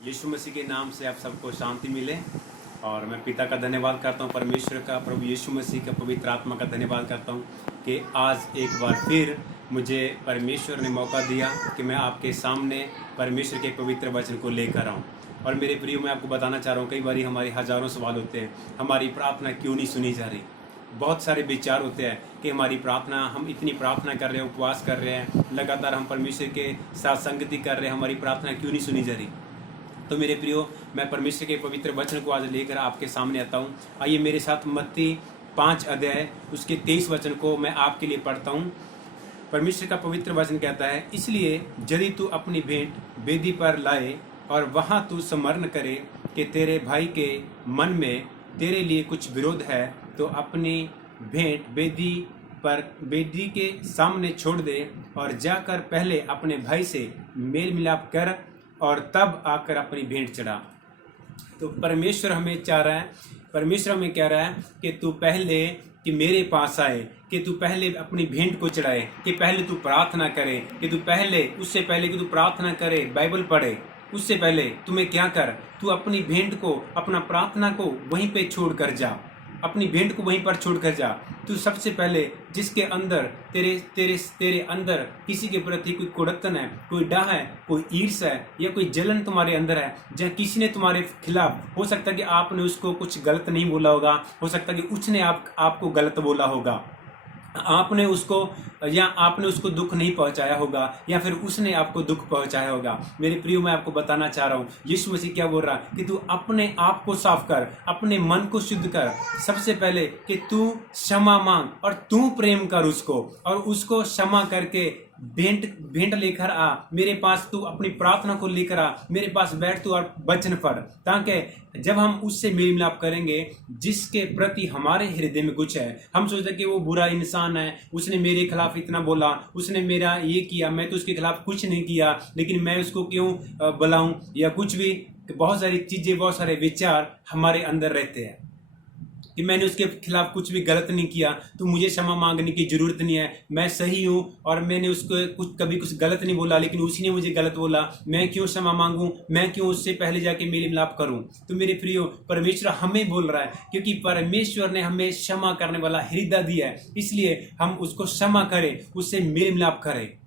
यीशु मसीह के नाम से आप सबको शांति मिले। और मैं पिता का धन्यवाद करता हूँ, परमेश्वर का, प्रभु यीशु मसीह का, पवित्र आत्मा का धन्यवाद करता हूँ कि आज एक बार फिर मुझे परमेश्वर ने मौका दिया कि मैं आपके सामने परमेश्वर के पवित्र वचन को लेकर आऊँ। और मेरे प्रियो, मैं आपको बताना चाह रहा हूँ, कई बार हमारे हज़ारों सवाल होते हैं, हमारी प्रार्थना क्यों नहीं सुनी जा रही। बहुत सारे विचार होते हैं कि हमारी प्रार्थना, हम इतनी प्रार्थना कर रहे हैं, उपवास कर रहे हैं, लगातार हम परमेश्वर के साथ संगति कर रहे हैं, हमारी प्रार्थना क्यों नहीं सुनी जा रही। तो मेरे प्रियो, मैं परमेश्वर के पवित्र वचन को आज लेकर आपके सामने आता हूँ। आइए मेरे साथ मत्ती 5 अध्याय उसके 23 वचन को मैं आपके लिए पढ़ता हूँ। परमेश्वर का पवित्र वचन कहता है, इसलिए यदि तू अपनी भेंट वेदी पर लाए और वहाँ तू स्मरण करे कि तेरे भाई के मन में तेरे लिए कुछ विरोध है, तो अपनी भेंट वेदी के सामने छोड़ दे और जाकर पहले अपने भाई से मेल मिलाप कर और तब आकर अपनी भेंट चढ़ा। तो परमेश्वर हमें चाह रहा है, परमेश्वर हमें कह रहा है कि तू पहले कि मेरे पास आए, कि तू पहले अपनी भेंट को चढ़ाए, कि पहले तू प्रार्थना करे, कि तू पहले, उससे पहले कि तू प्रार्थना करे, बाइबल पढ़े, उससे पहले तुम्हें क्या कर, तू अपनी भेंट को, अपना प्रार्थना को वहीं पे छोड़ कर जा, अपनी भेंट को वहीं पर छोड़ कर जा। तू सबसे पहले जिसके अंदर तेरे अंदर किसी के प्रति कोई कुड़तन है, कोई डाह है, कोई ईर्ष्या है या कोई जलन तुम्हारे अंदर है, जहाँ किसी ने तुम्हारे खिलाफ, हो सकता है कि आपने उसको कुछ गलत नहीं बोला होगा, हो सकता है कि उसने आपको गलत बोला होगा, आपने उसको दुख नहीं पहुंचाया होगा, या फिर उसने आपको दुख पहुंचाया होगा। मेरे प्रियो, मैं आपको बताना चाह रहा हूँ, यीशु मसीह क्या बोल रहा है कि तू अपने आप को साफ कर, अपने मन को शुद्ध कर। सबसे पहले कि तू क्षमा मांग और तू प्रेम कर उसको, और उसको क्षमा करके भेंट लेकर आ मेरे पास। तू अपनी प्रार्थना को लेकर आ मेरे पास, बैठ तू और वचन पढ़, ताकि जब हम उससे मेल मिलाप करेंगे, जिसके प्रति हमारे हृदय में कुछ है, हम सोचते कि वो बुरा इंसान है, उसने मेरे खिलाफ इतना बोला, उसने मेरा ये किया, मैं तो उसके खिलाफ कुछ नहीं किया, लेकिन मैं उसको क्यों बुलाऊं, या कुछ भी, बहुत सारी चीजें, बहुत सारे विचार हमारे अंदर रहते हैं कि मैंने उसके खिलाफ कुछ भी गलत नहीं किया, तो मुझे क्षमा मांगने की जरूरत नहीं है, मैं सही हूँ और मैंने उसको कभी कुछ गलत नहीं बोला, लेकिन उसी ने मुझे गलत बोला, मैं क्यों क्षमा मांगूं, मैं क्यों उससे पहले जाके मेल मिलाप करूं। तो मेरे प्रियो, परमेश्वर हमें बोल रहा है, क्योंकि परमेश्वर ने हमें क्षमा करने वाला हृदय दिया है, इसलिए हम उसको क्षमा करें, उससे मेल मिलाप करें।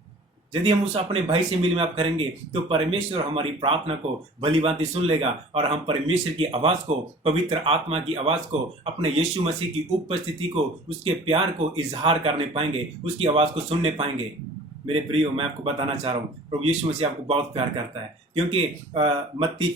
यदि हम उस अपने भाई से मिल मिलाप करेंगे तो परमेश्वर हमारी प्रार्थना को भलीभांति सुन लेगा, और हम परमेश्वर की आवाज को, पवित्र आत्मा की आवाज को, अपने यीशु मसीह की उपस्थिति को, उसके प्यार को इजहार करने पाएंगे, उसकी आवाज को सुनने पाएंगे। मेरे प्रियो, मैं आपको बताना चाह रहा हूँ, प्रभु यीशु मसीह आपको बहुत प्यार करता है, क्योंकि मत्ती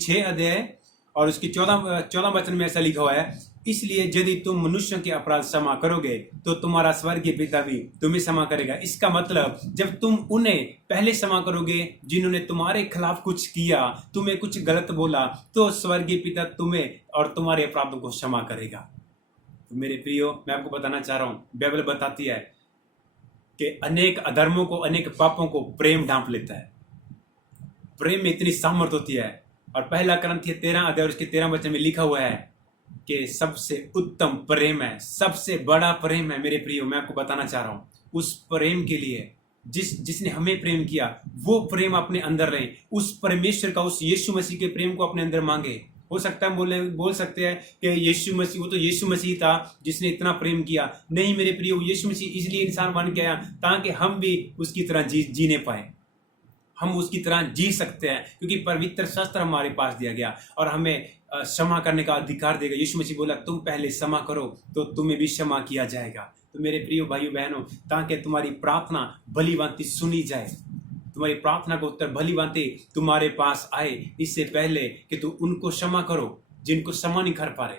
6 अध्याय और उसकी 14 वचन में ऐसा लिखा हुआ है, इसलिए यदि तुम मनुष्यों के अपराध क्षमा करोगे तो तुम्हारा स्वर्गीय पिता भी तुम्हें क्षमा करेगा। इसका मतलब, जब तुम उन्हें पहले क्षमा करोगे जिन्होंने तुम्हारे खिलाफ कुछ किया, तुम्हें कुछ गलत बोला, तो स्वर्गीय पिता तुम्हें और तुम्हारे अपराधों को क्षमा करेगा। तो मेरे प्रियो, मैं आपको बताना चाह रहा हूँ, बाइबल बताती है कि अनेक अधर्मों को, अनेक पापों को प्रेम ढांप लेता है। प्रेम में इतनी सामर्थ्य होती है। और पहला कुरिन्थियों 13 अध्याय और उसके 13 वचन में लिखा हुआ है कि सबसे उत्तम प्रेम है, सबसे बड़ा प्रेम है। मेरे प्रियो, मैं आपको बताना चाह रहा हूँ, उस प्रेम के लिए जिसने हमें प्रेम किया, वो प्रेम अपने अंदर रहे, उस परमेश्वर का, उस यीशु मसीह के प्रेम को अपने अंदर मांगे। हो सकता है बोल सकते हैं कि यीशु मसीह, वो तो यीशु मसीह था जिसने इतना प्रेम किया। नहीं मेरे प्रियो, यीशु मसीह इसलिए इंसान बन के आया ताकि हम भी उसकी तरह जीने पाए, हम उसकी तरह जी सकते हैं, क्योंकि पवित्र शास्त्र हमारे पास दिया गया और हमें क्षमा करने का अधिकार देगा। यीशु मसीह बोला, तुम पहले क्षमा करो तो तुम्हें भी क्षमा किया जाएगा। तो मेरे प्रियो भाइयों बहनों, ताकि तुम्हारी प्रार्थना भलीभांति सुनी जाए, तुम्हारी प्रार्थना का उत्तर भलीभांति तुम्हारे पास आए, इससे पहले कि तुम उनको क्षमा करो जिनको क्षमा नहीं कर पा रहे,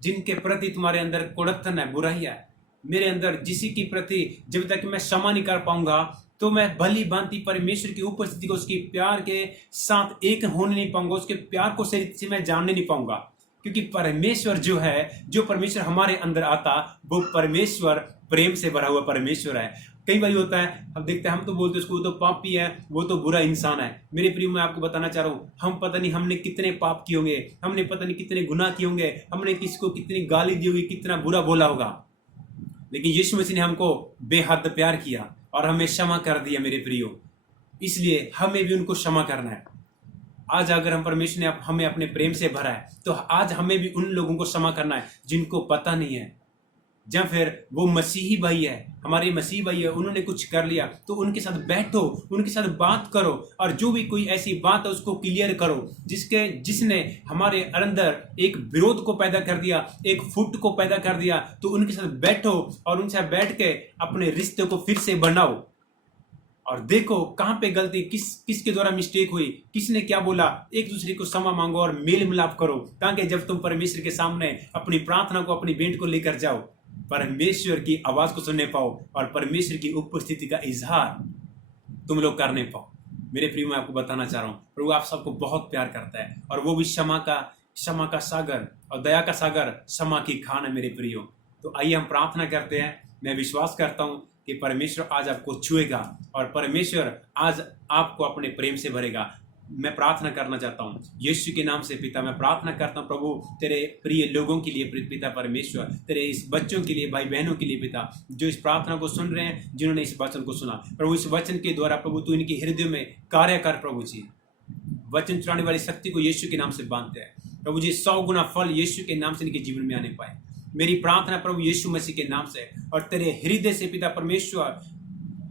जिनके प्रति तुम्हारे अंदर कुड़तन है, बुराई है। मेरे अंदर जिसी के प्रति जब तक मैं क्षमा नहीं कर पाऊंगा, तो मैं भली भांति परमेश्वर की उपस्थिति को, उसके प्यार के साथ एक होने नहीं पाऊंगा, उसके प्यार को सही से मैं जानने नहीं पाऊंगा। क्योंकि परमेश्वर जो है, जो परमेश्वर हमारे अंदर आता, वो परमेश्वर प्रेम से भरा हुआ परमेश्वर है। कई बार होता है, हम देखते हैं, हम तो बोलते हैं उसको, वो तो पापी है, वो तो बुरा इंसान है। मेरे प्रिय, मैं आपको बताना चाह रहा हूँ, हम पता नहीं हमने कितने पाप किए होंगे, हमने पता नहीं कितने गुनाह किए होंगे, हमने किसी को कितनी गाली दी होगी, कितना बुरा बोला होगा, लेकिन यीशु मसीह ने हमको बेहद प्यार किया और हमें क्षमा कर दिया। मेरे प्रियो, इसलिए हमें भी उनको क्षमा करना है। आज अगर हम परमेश्वर ने हमें अपने प्रेम से भरा है, तो आज हमें भी उन लोगों को क्षमा करना है जिनको पता नहीं है। जब फिर वो मसीही भाई है, हमारे मसीही भाई है, उन्होंने कुछ कर लिया तो उनके साथ बैठो, उनके साथ बात करो, और जो भी कोई ऐसी बात है उसको क्लियर करो जिसने हमारे अंदर एक विरोध को पैदा कर दिया, एक फुट को पैदा कर दिया, तो उनके साथ बैठो और उनसे बैठ के अपने रिश्ते को फिर से बनाओ और देखो कहाँ पे गलती, किसके द्वारा मिस्टेक हुई, किसने क्या बोला। एक दूसरे को क्षमा मांगो और मेल मिलाप करो, ताकि जब तुम परमेश्वर के सामने अपनी प्रार्थना को, अपनी भेंट को लेकर जाओ, परमेश्वर की आवाज को सुनने पाओ और परमेश्वर की उपस्थिति का इजहार तुम लोग करने पाओ। मेरे प्रिय, मैं आपको बताना चाह रहा हूँ, प्रभु आप सबको बहुत प्यार करता है, और वो भी क्षमा का सागर और दया का सागर, क्षमा की खान है मेरे प्रियो। तो आइए हम प्रार्थना करते हैं। मैं विश्वास करता हूँ कि परमेश्वर आज आपको छुएगा और परमेश्वर आज आपको अपने प्रेम से भरेगा। मैं प्रार्थना करना चाहता हूँ यीशु के नाम से। पिता, मैं प्रार्थना करता हूँ प्रभु तेरे प्रिय लोगों के लिए, पिता परमेश्वर, तेरे इस बच्चों के लिए, भाई बहनों के लिए पिता, जो इस प्रार्थना को सुन रहे हैं, जिन्होंने इस वचन को सुना प्रभु, इस वचन के द्वारा प्रभु तू इनके हृदय में कार्य कर प्रभु जी। वचन चुराने वाली शक्ति को यीशु के नाम से बांधते हैं प्रभु जी। 100 गुना फल यीशु के नाम से इनके जीवन में आने पाए। मेरी प्रार्थना प्रभु यीशु मसीह के नाम से, और तेरे हृदय से पिता परमेश्वर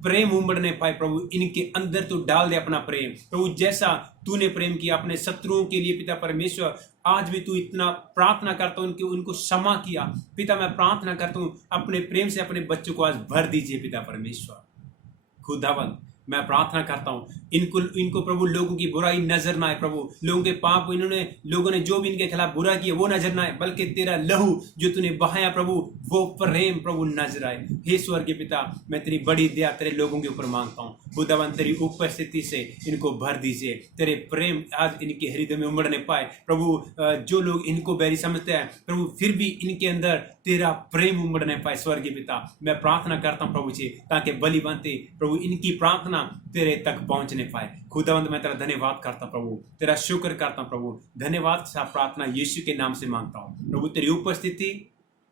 प्रेम उमड़ने पाए प्रभु, इनके अंदर तू डाल दे अपना प्रेम प्रभु। जैसा तूने प्रेम किया अपने शत्रुओं के लिए पिता परमेश्वर, आज भी तू इतना प्रार्थना करता हूं उनको क्षमा किया पिता। मैं प्रार्थना करता हूं अपने प्रेम से अपने बच्चों को आज भर दीजिए पिता परमेश्वर। खुदावंद, मैं प्रार्थना करता हूँ इनको प्रभु लोगों की बुराई नजर ना आए प्रभु, लोगों के पाप, लोगों ने जो भी इनके खिलाफ बुरा किया वो नजर ना आए, बल्कि तेरा लहू जो तूने बहाया प्रभु, वो प्रेम प्रभु नजर आए। हे स्वर्गीय पिता, मैं तेरी बड़ी दया तेरे लोगों के ऊपर मांगता हूँ। खुदावंद, तेरी उपस्थिति से इनको भर दीजिए, तेरे प्रेम आज इनके हृदय में उमड़ने पाए प्रभु। जो लोग इनको बैरी समझते हैं प्रभु, फिर भी इनके अंदर तेरा प्रेम उमड़ने पाए स्वर्गीय पिता। मैं प्रार्थना करता हूँ प्रभु जी, ताकि बलि बनते प्रभु इनकी प्रार्थना तेरे तक पहुंचने पाए। खुदावंद, मैं तेरा धन्यवाद करता हूं प्रभु, तेरा शुक्र करता हूं प्रभु। धन्यवाद सा प्रार्थना यीशु के नाम से मांगता हूं प्रभु। तेरी उपस्थिति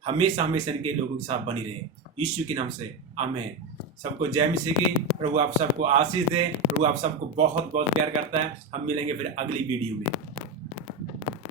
हमेशा हमेशा इनके लोगों के साथ बनी रहे, यीशु के नाम से आमीन। सबको जय मसीह की। प्रभु आप सबको आशीष दे। प्रभु आप सबको बहुत बहुत प्यार करता है। हम मिलेंगे फिर अगली वीडियो में।